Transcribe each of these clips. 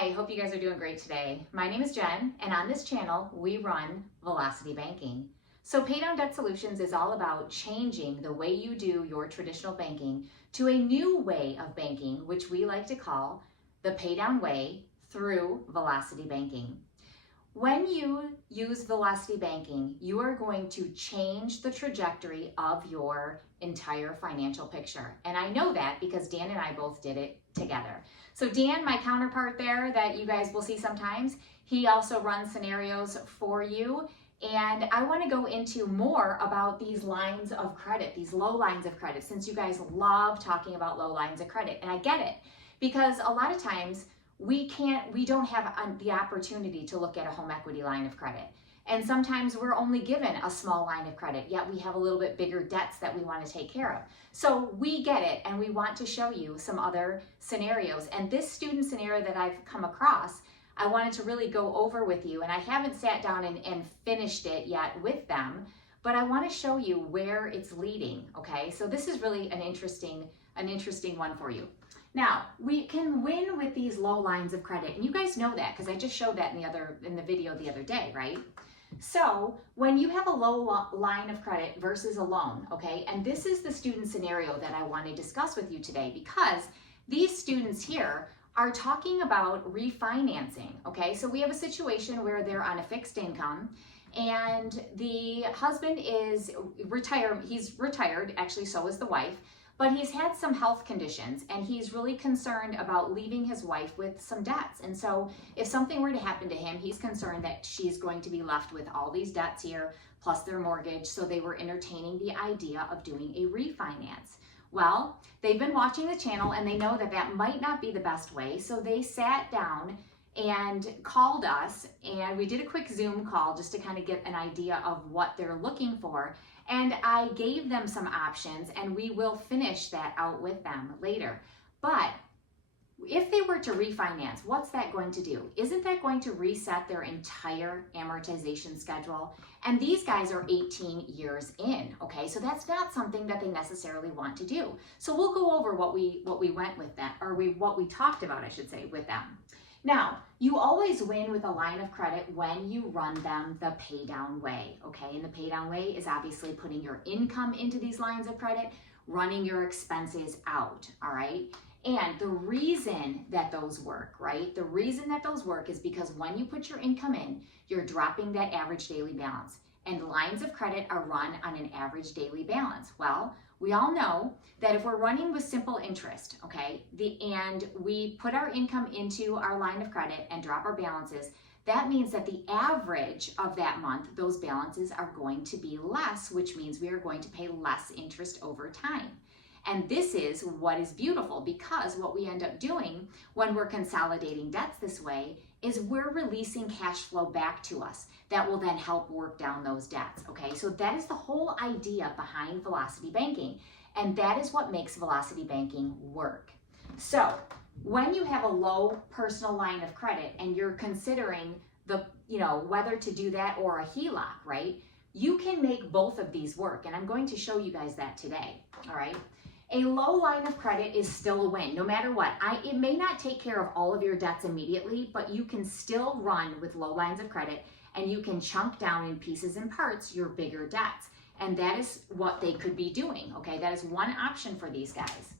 Hi, hope you guys are doing great today. My name is Jen, and on this channel, we run Velocity Banking. So Pay Down Debt Solutions is all about changing the way you do your traditional banking to a new way of banking, which we like to call the Pay Down Way through Velocity Banking. When you use Velocity Banking, you are going to change the trajectory of your entire financial picture. And I know that because Dan and I both did it together. So Dan, my counterpart there that you guys will see sometimes, he also runs scenarios for you. And I want to go into more about these lines of credit, these low lines of credit, since you guys love talking about low lines of credit. And I get it, because a lot of times we don't have the opportunity to look at a home equity line of credit. And sometimes we're only given a small line of credit, yet we have a little bit bigger debts that we want to take care of. So we get it, and we want to show you some other scenarios. And this student scenario that I've come across, I wanted to really go over with you, and I haven't sat down and finished it yet with them, but I want to show you where it's leading, okay? So this is really an interesting one for you. Now, we can win with these low lines of credit, and you guys know that because I just showed that in the video the other day, right? So when you have a low line of credit versus a loan, okay, and this is the student scenario that I want to discuss with you today, because these students here are talking about refinancing, okay? So we have a situation where they're on a fixed income, and the husband is retired. He's retired, actually, so is the wife. But he's had some health conditions, and he's really concerned about leaving his wife with some debts. And so if something were to happen to him, he's concerned that she's going to be left with all these debts here, plus their mortgage. So they were entertaining the idea of doing a refinance. Well, they've been watching the channel, and they know that that might not be the best way. So they sat down and called us, and we did a quick Zoom call just to kind of get an idea of what they're looking for. And I gave them some options, and we will finish that out with them later. But if they were to refinance, what's that going to do? Isn't that going to reset their entire amortization schedule? And these guys are 18 years in, okay? So that's not something that they necessarily want to do. So we'll go over what we went with that, or what we talked about, I should say, with them. Now, you always win with a line of credit when you run them the pay down way, okay? And the pay down way is obviously putting your income into these lines of credit, running your expenses out, all right? And the reason that those work, right? The reason that those work is because when you put your income in, you're dropping that average daily balance. And lines of credit are run on an average daily balance. Well, we all know that if we're running with simple interest, okay, and we put our income into our line of credit and drop our balances, that means that the average of that month, those balances are going to be less, which means we are going to pay less interest over time. And this is what is beautiful, because what we end up doing when we're consolidating debts this way is we're releasing cash flow back to us that will then help work down those debts, okay? So that is the whole idea behind Velocity Banking, and that is what makes Velocity Banking work. So when you have a low personal line of credit and you're considering whether to do that or a HELOC, right? You can make both of these work, and I'm going to show you guys that today, all right? A low line of credit is still a win, no matter what. It may not take care of all of your debts immediately, but you can still run with low lines of credit, and you can chunk down in pieces and parts your bigger debts. And that is what they could be doing, okay? That is one option for these guys.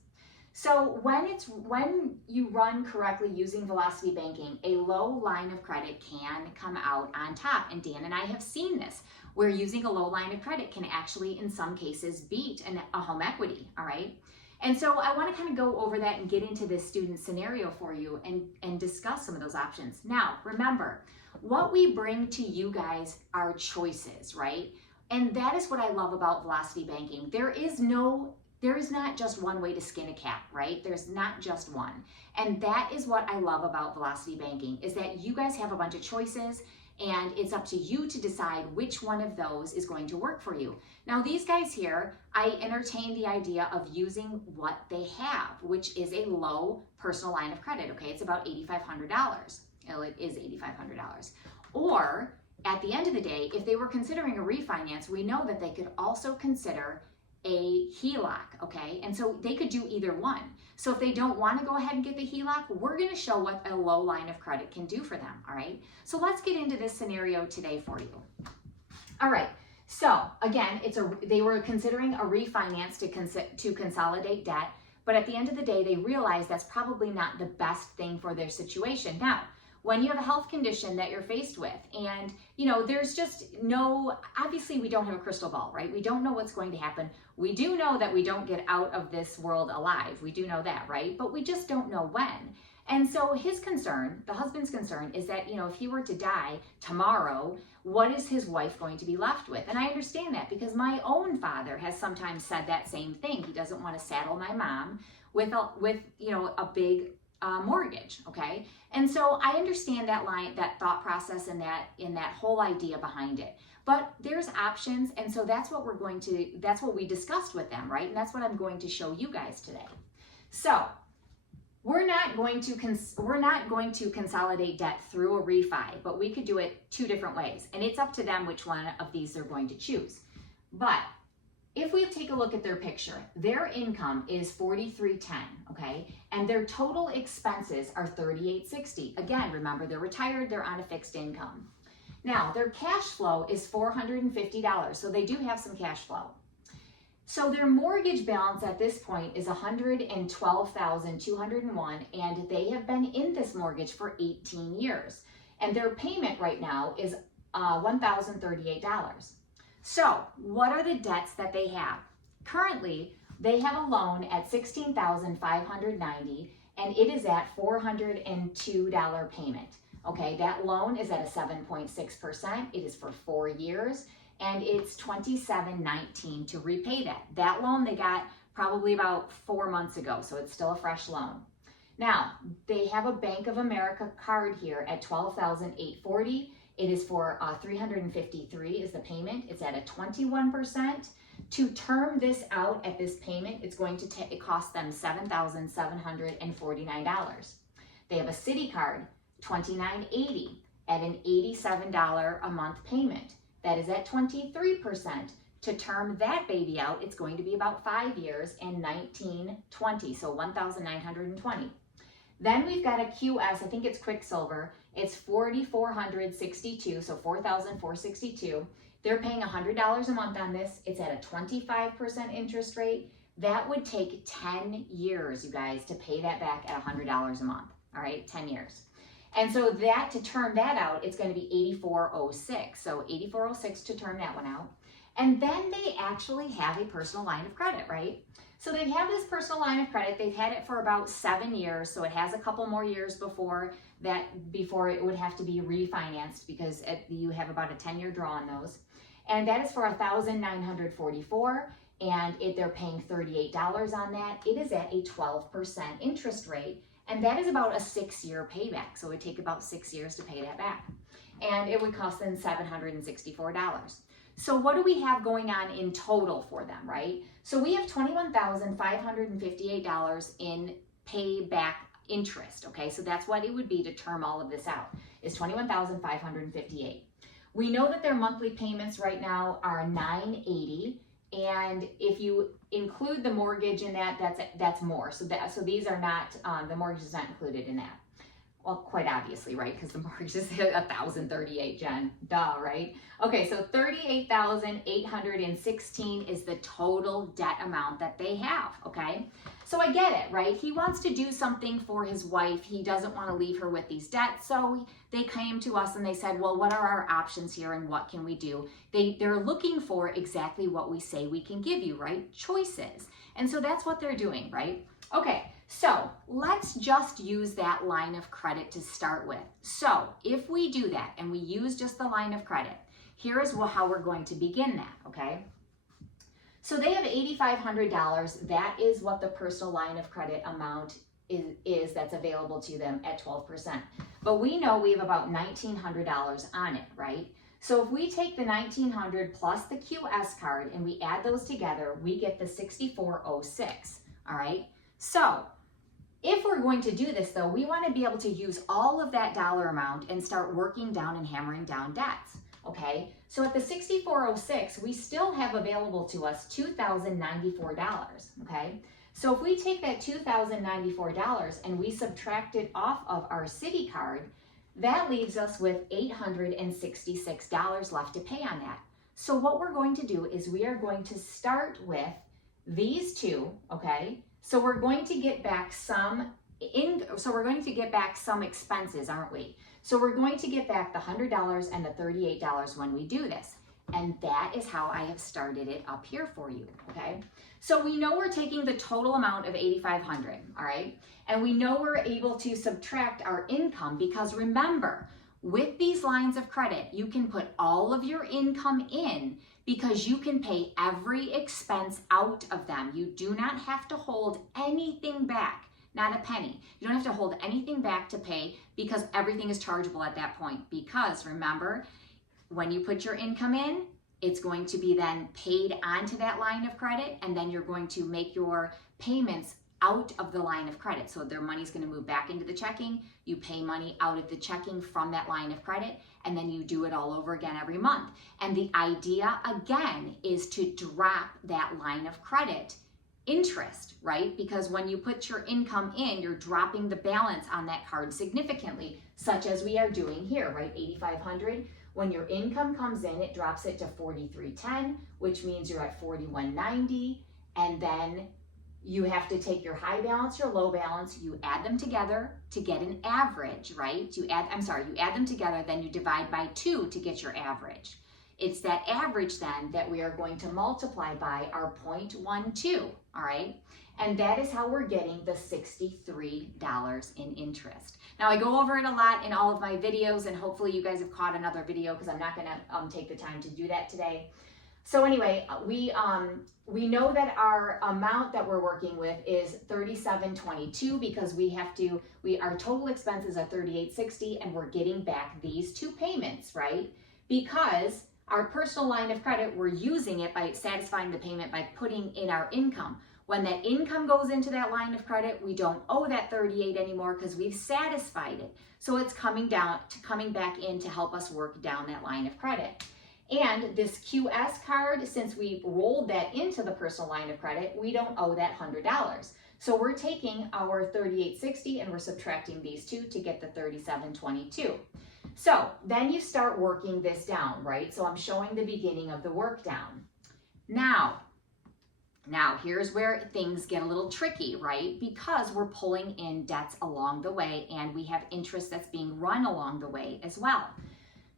So when you run correctly using Velocity Banking, a low line of credit can come out on top. And Dan and I have seen this, where using a low line of credit can actually, in some cases, beat a home equity, all right? And so I want to kind of go over that and get into this student scenario for you and discuss some of those options. Now, remember, what we bring to you guys are choices, right? And that is what I love about Velocity Banking. There is not just one way to skin a cat, right? There's not just one. And that is what I love about Velocity Banking, is that you guys have a bunch of choices, and it's up to you to decide which one of those is going to work for you. Now, these guys here, I entertain the idea of using what they have, which is a low personal line of credit, okay? It's about $8,500. Well, it is $8,500. Or at the end of the day, if they were considering a refinance, we know that they could also consider a HELOC, okay? And so they could do either one. So if they don't want to go ahead and get the HELOC, we're going to show what a low line of credit can do for them, all right? So let's get into this scenario today for you. All right, so again, they were considering a refinance to consolidate debt, but at the end of the day, they realized that's probably not the best thing for their situation. Now, when you have a health condition that you're faced with, and there's just obviously we don't have a crystal ball, right? We don't know what's going to happen. We do know that we don't get out of this world alive. We do know that, right? But we just don't know when. And so his concern, the husband's concern, is that, if he were to die tomorrow, what is his wife going to be left with? And I understand that because my own father has sometimes said that same thing. He doesn't want to saddle my mom with a big mortgage, okay? And so I understand that thought process and that whole idea behind it. But there's options, and so that's what we discussed with them, right? And that's what I'm going to show you guys today. So we're not going to consolidate debt through a refi, but we could do it two different ways, and it's up to them which one of these they're going to choose. But if we take a look at their picture, their income is $43,10, okay? And their total expenses are $38.60. Again, remember, they're retired, they're on a fixed income. Now, their cash flow is $450, so they do have some cash flow. So their mortgage balance at this point is $112,201, and they have been in this mortgage for 18 years. And their payment right now is $1,038. So what are the debts that they have? Currently, they have a loan at $16,590, and it is at $402 payment. Okay, that loan is at a 7.6%. It is for 4 years, and it's $27.19 to repay that. That loan they got probably about 4 months ago, so it's still a fresh loan. Now, they have a Bank of America card here at $12,840. It is for $353 is the payment. It's at a 21%. To term this out at this payment, it's going to cost them $7,749. They have a Citi card, $29.80 at an $87 a month payment. That is at 23%. To term that baby out, it's going to be about 5 years and $1,920, so $1,920. Then we've got a QS, I think it's Quicksilver. It's $4,462, so $4,462. They're paying $100 a month on this. It's at a 25% interest rate. That would take 10 years, you guys, to pay that back at $100 a month. All right, 10 years. And so to term that out, it's going to be $84.06. So $84.06 to term that one out. And then they actually have a personal line of credit, right? So they have this personal line of credit. They've had it for about 7 years. So it has a couple more years before it would have to be refinanced, because you have about a 10-year draw on those. And that is for $1,944. And they're paying $38 on that. It is at a 12% interest rate. And that is about a 6-year payback. So it would take about 6 years to pay that back. And it would cost them $764. So what do we have going on in total for them, right? So we have $21,558 in payback interest, okay? So that's what it would be to term all of this out, is $21,558. We know that their monthly payments right now are $980, and if you include the mortgage in that, that's more. So these are not, the mortgage is not included in that. Well, quite obviously, right? Because the mortgage is $1,038, Jen. Duh, right? Okay, so $38,816 is the total debt amount that they have, okay? So I get it, right? He wants to do something for his wife. He doesn't want to leave her with these debts. So they came to us and they said, well, what are our options here and what can we do? They're looking for exactly what we say we can give you, right? Choices. And so that's what they're doing, right? Okay. So let's just use that line of credit to start with. So if we do that and we use just the line of credit, here is how we're going to begin that, okay? So they have $8,500. That is what the personal line of credit amount is that's available to them at 12%. But we know we have about $1,900 on it, right? So if we take the $1,900 plus the QS card and we add those together, we get the $64.06, all right? So if we're going to do this, though, we want to be able to use all of that dollar amount and start working down and hammering down debts. okay? So at the 6406, we still have available to us $2,094, okay? So if we take that $2,094 and we subtract it off of our Citi card, that leaves us with $866 left to pay on that. So what we're going to do is we are going to start with these two, okay? So we're going to get back some expenses, aren't we? So we're going to get back the $100 and the $38 when we do this. And that is how I have started it up here for you, okay? So we know we're taking the total amount of $8,500, all right? And we know we're able to subtract our income because remember, with these lines of credit, you can put all of your income in because you can pay every expense out of them. You do not have to hold anything back, not a penny. You don't have to hold anything back to pay because everything is chargeable at that point. Because remember, when you put your income in, it's going to be then paid onto that line of credit, and then you're going to make your payments out of the line of credit. So their money's going to move back into the checking. You pay money out of the checking from that line of credit, and then you do it all over again every month. And the idea, again, is to drop that line of credit interest, right? Because when you put your income in, you're dropping the balance on that card significantly, such as we are doing here, right? $8,500. When your income comes in, it drops it to $4,310, which means you're at $4,190, and then you have to take your high balance, your low balance, you add them together to get an average, right? You add them together, then you divide by 2 to get your average. It's that average then that we are going to multiply by our 0.12, all right? And that is how we're getting the $63 in interest. Now I go over it a lot in all of my videos, and hopefully you guys have caught another video because I'm not gonna take the time to do that today. So anyway, we know that our amount that we're working with is $37.22 because our total expenses are $38.60 and we're getting back these two payments, right? Because our personal line of credit, we're using it by satisfying the payment by putting in our income. When that income goes into that line of credit, we don't owe that $38 anymore because we've satisfied it. So it's coming back in to help us work down that line of credit. And this QS card, since we rolled that into the personal line of credit, we don't owe that $100. So we're taking our $38.60 and we're subtracting these two to get the $37.22. So then you start working this down, right? So I'm showing the beginning of the work down. Now here's where things get a little tricky, right? Because we're pulling in debts along the way and we have interest that's being run along the way as well.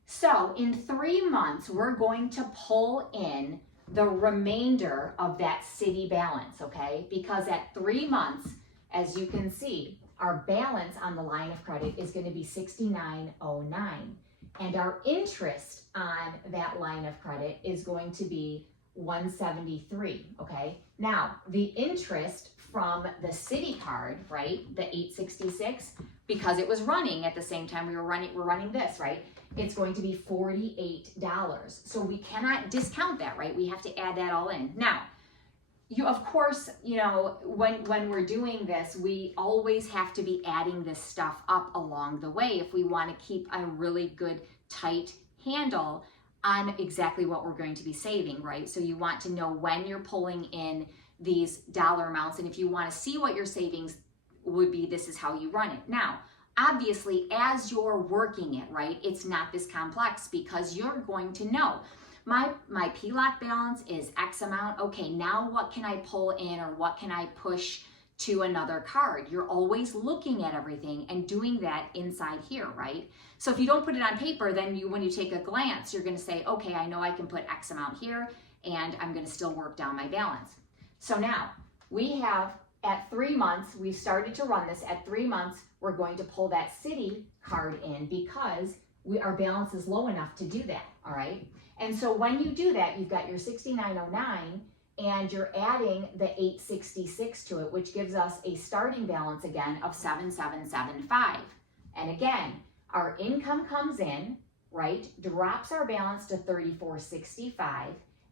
So in 3 months, we're going to pull in the remainder of that Citi balance, okay? Because at 3 months, as you can see, our balance on the line of credit is going to be $69.09. And our interest on that line of credit is going to be $173, okay? Now, the interest from the Citi card, right, the $866, because it was running at the same time we're running this, right? It's going to be $48. So we cannot discount that, right? We have to add that all in. Now, of course, when we're doing this, we always have to be adding this stuff up along the way if we want to keep a really good, tight handle on exactly what we're going to be saving, right? So you want to know when you're pulling in these dollar amounts, and if you want to see what your savings would be, this is how you run it. Now, obviously, as you're working it, right, it's not this complex because you're going to know, my PLOC balance is X amount. Okay, now what can I pull in or what can I push to another card? You're always looking at everything and doing that inside here, right? So if you don't put it on paper, then when you take a glance, you're going to say, okay, I know I can put X amount here and I'm going to still work down my balance. So now we have at 3 months, we've started to run this. At 3 months, we're going to pull that Citi card in because our balance is low enough to do that, all right? And so when you do that, you've got your $69.09 and you're adding the $866 to it, which gives us a starting balance again of $7775. And again, our income comes in, right, drops our balance to $3465,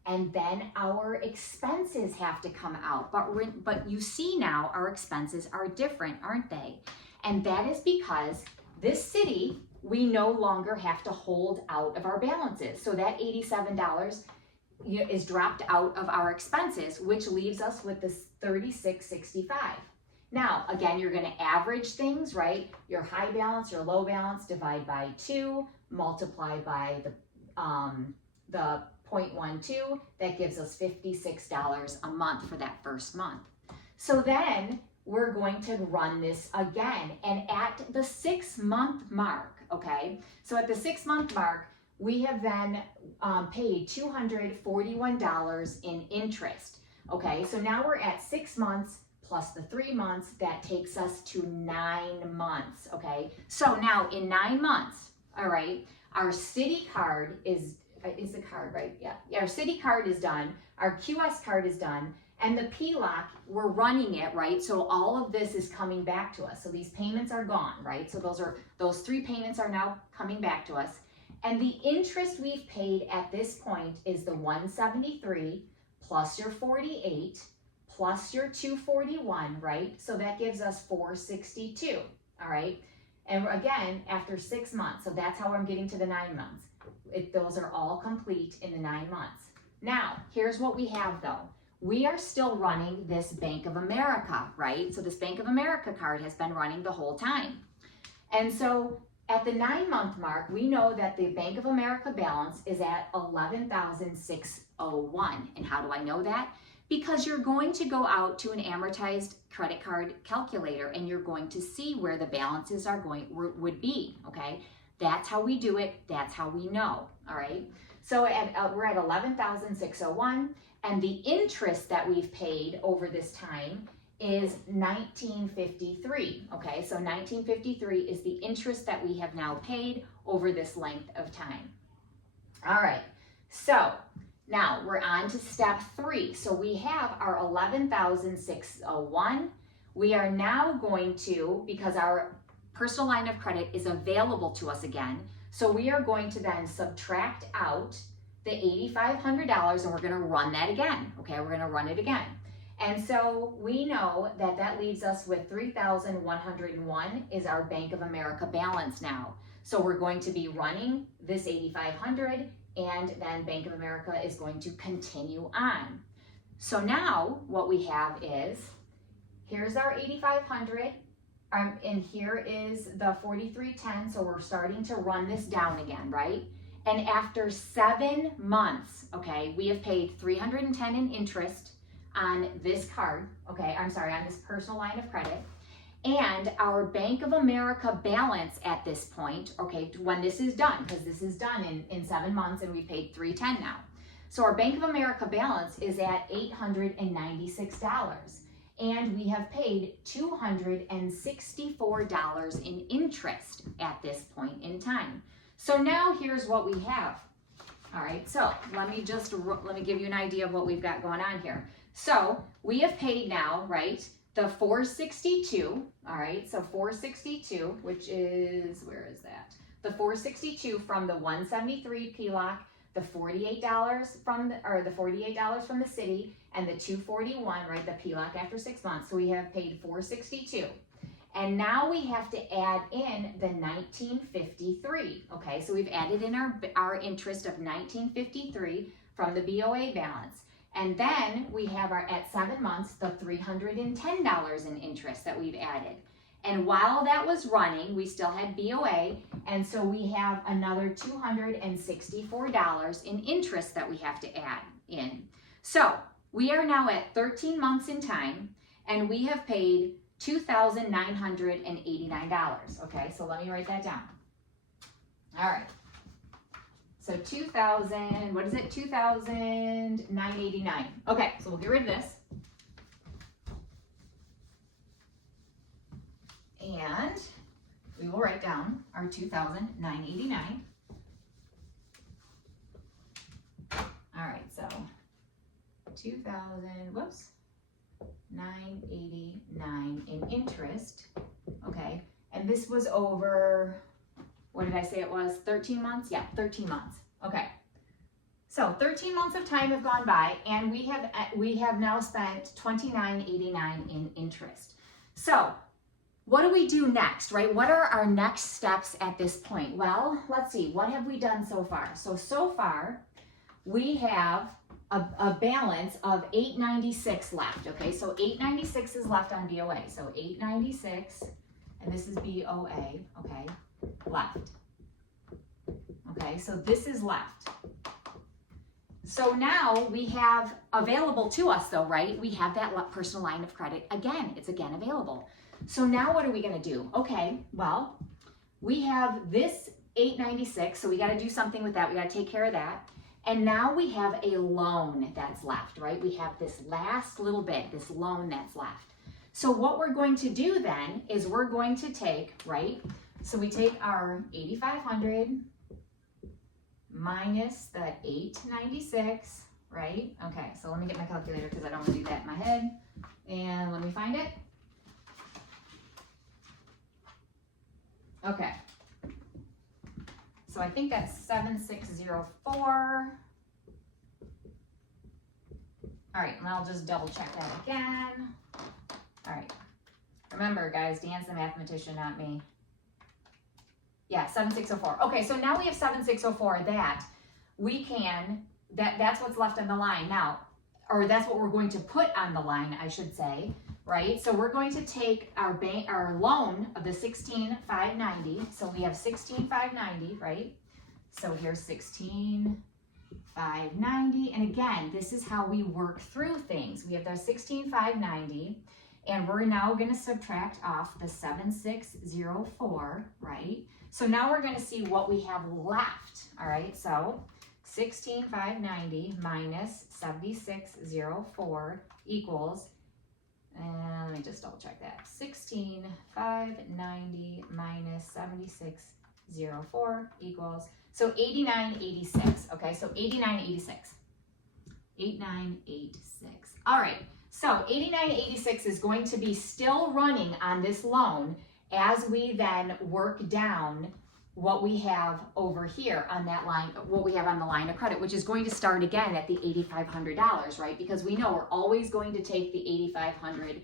and then our expenses have to come out. But you see now our expenses are different, aren't they? And that is because this Citi, we no longer have to hold out of our balances. So that $87 is dropped out of our expenses, which leaves us with this $36.65. Now, again, you're going to average things, right? Your high balance, your low balance, divide by 2, multiply by the 0.12, that gives us $56 a month for that first month. So then we're going to run this again, and at the 6-month mark, okay? So at the 6-month mark, we have then paid $241 in interest, okay? So now we're at 6 months plus the 3 months, that takes us to 9 months, okay? So now in 9 months, all right, our city card is the card, right? Yeah, our city card is done, our QS card is done, and the PLOC, we're running it, right? So all of this is coming back to us. So these payments are gone, right? So those 3 payments are now coming back to us. And the interest we've paid at this point is the $173 plus your $48 plus your $241, right? So that gives us $462, all right? And again, after 6 months, so that's how I'm getting to the 9 months. Those are all complete in the 9 months. Now, here's what we have though. We are still running this Bank of America, right? So this Bank of America card has been running the whole time. And so at the 9-month mark, we know that the Bank of America balance is at $11,601. And how do I know that? Because you're going to go out to an amortized credit card calculator and you're going to see where the balances would be, okay? That's how we do it. That's how we know, all right? So we're at $11,601, and the interest that we've paid over this time is $19.53, okay? So $19.53 is the interest that we have now paid over this length of time. All right, so now we're on to step 3. So we have our $11,601. We are now going to, because our personal line of credit is available to us again, so we are going to then subtract out the $8,500 and we're going to run that again, okay? We're going to run it again. And so we know that that leaves us with $3,101 is our Bank of America balance now. So we're going to be running this $8,500, and then Bank of America is going to continue on. So now what we have is, here's our $8,500, and here is the $4,310, so we're starting to run this down again, right? And after 7 months, okay, we have paid $310 in interest on this card, okay, I'm sorry, on this personal line of credit. And our Bank of America balance at this point, okay, when this is done, because this is done in 7 months and we paid $310 now. So our Bank of America balance is at $896. And we have paid $264 in interest at this point in time. So now here's what we have. All right, so let me give you an idea of what we've got going on here. So we have paid now, right, the $462, all right, so $462, which is, where is that? The $462 from the $173 PLOC, the $48 from the city, and the $241, right, the PLOC after 6 months. So we have paid $462. And now we have to add in the $19.53, okay? So we've added in our interest of $19.53 from the BOA balance. And then we have at 7 months, the $310 in interest that we've added. And while that was running, we still had BOA, and so we have another $264 in interest that we have to add in. So we are now at 13 months in time, and we have paid $2,989, okay? So let me write that down. All right. So $2,989. Okay, so we'll get rid of this. And we will write down our $2,989. All right, so $2,989 in interest, okay? And this was over, what did I say it was, 13 months? Yeah, 13 months, okay. So 13 months of time have gone by, and we have now spent $2,989 in interest. So what do we do next, right? What are our next steps at this point? Well, let's see, what have we done so far? So far, we have a balance of $896 left, okay? So $896 is left on BOA. So $896, and this is BOA, okay, left. Okay, so this is left. So now we have available to us though, right? We have that personal line of credit again. It's again available. So now what are we gonna do? Okay, well, we have this $896, so we gotta do something with that. We gotta take care of that. And now we have a loan that's left, right? We have this last little bit, this loan that's left. So what we're going to do then is we're going to take, right? So we take our $8,500 minus the $896, right? Okay, so let me get my calculator because I don't want to do that in my head. And let me find it. Okay. So I think that's 7604. All right, and I'll just double check that again. All right. Remember, guys, Dan's the mathematician, not me. Yeah, 7604. Okay, so now we have 7604 that we can, that's what's left on the line now, or that's what we're going to put on the line, I should say, right? So we're going to take our loan of the 16,590. So we have 16,590, right? So here's 16,590. And again, this is how we work through things. We have the 16,590, and we're now going to subtract off the 7604, right? So now we're going to see what we have left, all right? So 16,590 minus 7604 equals, let me just double check that, 16,590 minus 7604 equals, so 8986, okay? So 8986, 8986. All right, so 8986 is going to be still running on this loan as we then work down what we have over here on that line, what we have on the line of credit, which is going to start again at the $8,500, right? Because we know we're always going to take the $8,500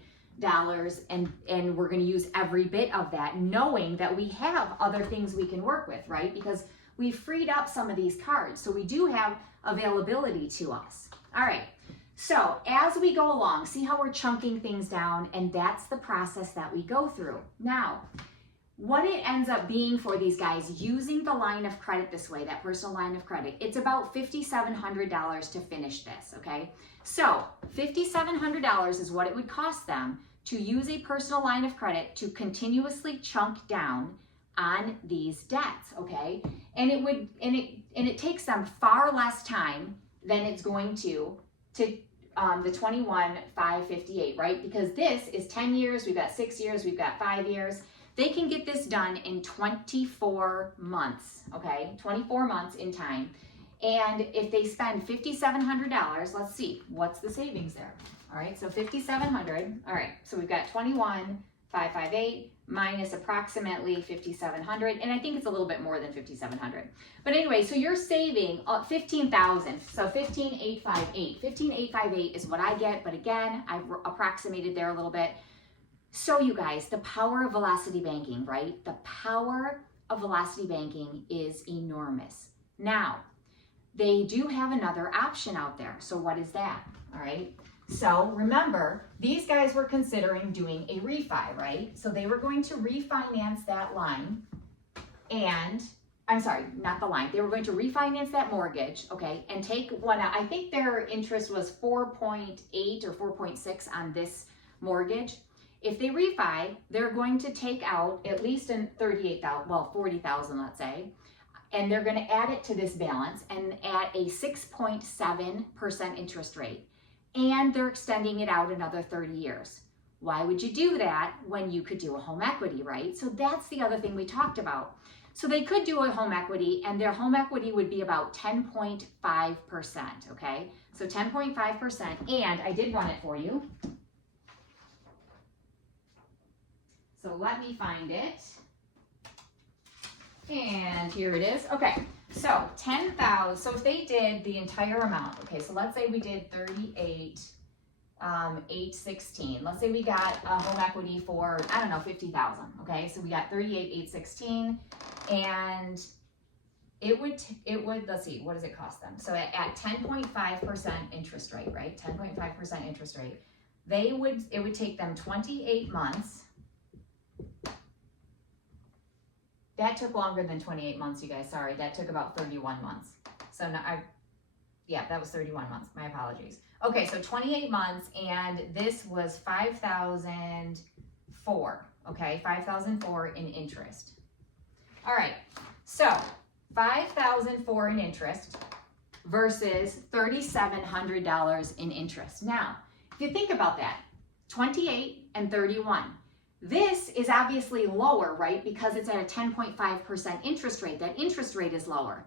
and we're going to use every bit of that, knowing that we have other things we can work with, right? Because we freed up some of these cards, so we do have availability to us. All right. So as we go along, see how we're chunking things down, and that's the process that we go through. Now, what it ends up being for these guys using the line of credit this way, that personal line of credit, it's about $5,700 to finish this, okay? So $5,700 is what it would cost them to use a personal line of credit to continuously chunk down on these debts, okay? And it takes them far less time than it's going to the 21,558, right? Because this is 10 years, we've got 6 years, we've got 5 years. They can get this done in 24 months, okay? 24 months in time. And if they spend $5,700, let's see, what's the savings there? All right, so $5,700. All right, so we've got 21,558 minus approximately 5,700, and I think it's a little bit more than 5,700. But anyway, so you're saving 15,000. So 15,858. 15,858 is what I get, but again, I've approximated there a little bit. So you guys, the power of velocity banking, right? The power of velocity banking is enormous. Now, they do have another option out there. So what is that? All right. So remember, these guys were considering doing a refi, right? So they were going to refinance that line and, I'm sorry, not the line. They were going to refinance that mortgage, okay, and take one out. I think their interest was 4.8 or 4.6 on this mortgage. If they refi, they're going to take out at least in 38,000, well, 40,000, let's say, and they're going to add it to this balance and at a 6.7% interest rate. And they're extending it out another 30 years. Why would you do that when you could do a home equity, right? So that's the other thing we talked about. So they could do a home equity, and their home equity would be about 10.5%, okay? So 10.5%, and I did run it for you. So let me find it. And here it is. Okay, so 10,000. So if they did the entire amount, okay, so let's say we did 38, 816. Let's say we got a home equity for, I don't know, 50,000. Okay, so we got 38,816, and it would, let's see, what does it cost them? So at 10.5% interest rate, right? 10.5% interest rate, it would take them 28 months. That took longer than 28 months, you guys. Sorry, that took about 31 months. So now yeah, that was 31 months. My apologies. Okay, so 28 months, and this was 5,004. Okay, 5,004 in interest. All right, so 5,004 in interest versus $3,700 in interest. Now, if you think about that, 28 and 31. This is obviously lower, right? Because it's at a 10.5% interest rate. That interest rate is lower.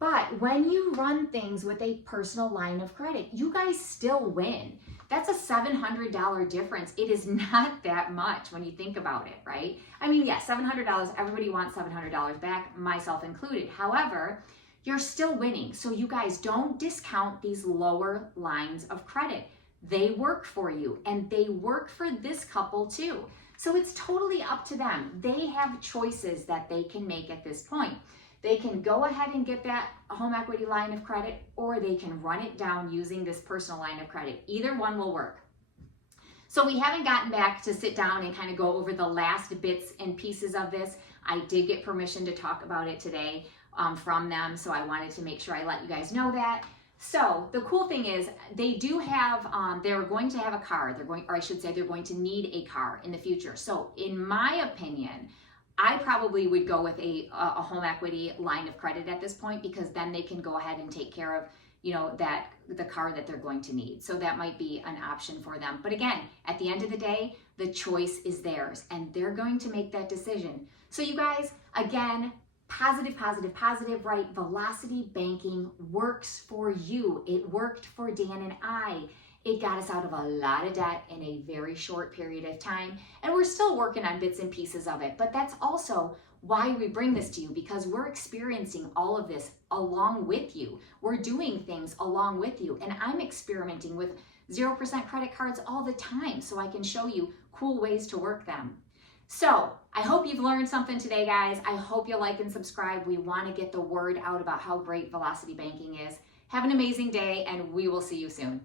But when you run things with a personal line of credit, you guys still win. That's a $700 difference. It is not that much when you think about it, right? I mean, yeah, $700, everybody wants $700 back, myself included. However, you're still winning. So you guys don't discount these lower lines of credit. They work for you, and they work for this couple too. So it's totally up to them. They have choices that they can make at this point. They can go ahead and get that home equity line of credit, or they can run it down using this personal line of credit. Either one will work. So we haven't gotten back to sit down and kind of go over the last bits and pieces of this. I did get permission to talk about it today from them, so I wanted to make sure I let you guys know that. So the cool thing is they do have, they're going to have a car. They're going to need a car in the future. So in my opinion, I probably would go with a home equity line of credit at this point, because then they can go ahead and take care of, the car that they're going to need. So that might be an option for them. But again, at the end of the day, the choice is theirs, and they're going to make that decision. So you guys, again, positive, right? Velocity banking works for you. It worked for Dan and I. It got us out of a lot of debt in a very short period of time, and we're still working on bits and pieces of it. But that's also why we bring this to you, because we're experiencing all of this along with you. We're doing things along with you, and I'm experimenting with 0% credit cards all the time, so I can show you cool ways to work them. So I hope you've learned something today, guys. I hope you like and subscribe. We want to get the word out about how great Velocity Banking is. Have an amazing day, and we will see you soon.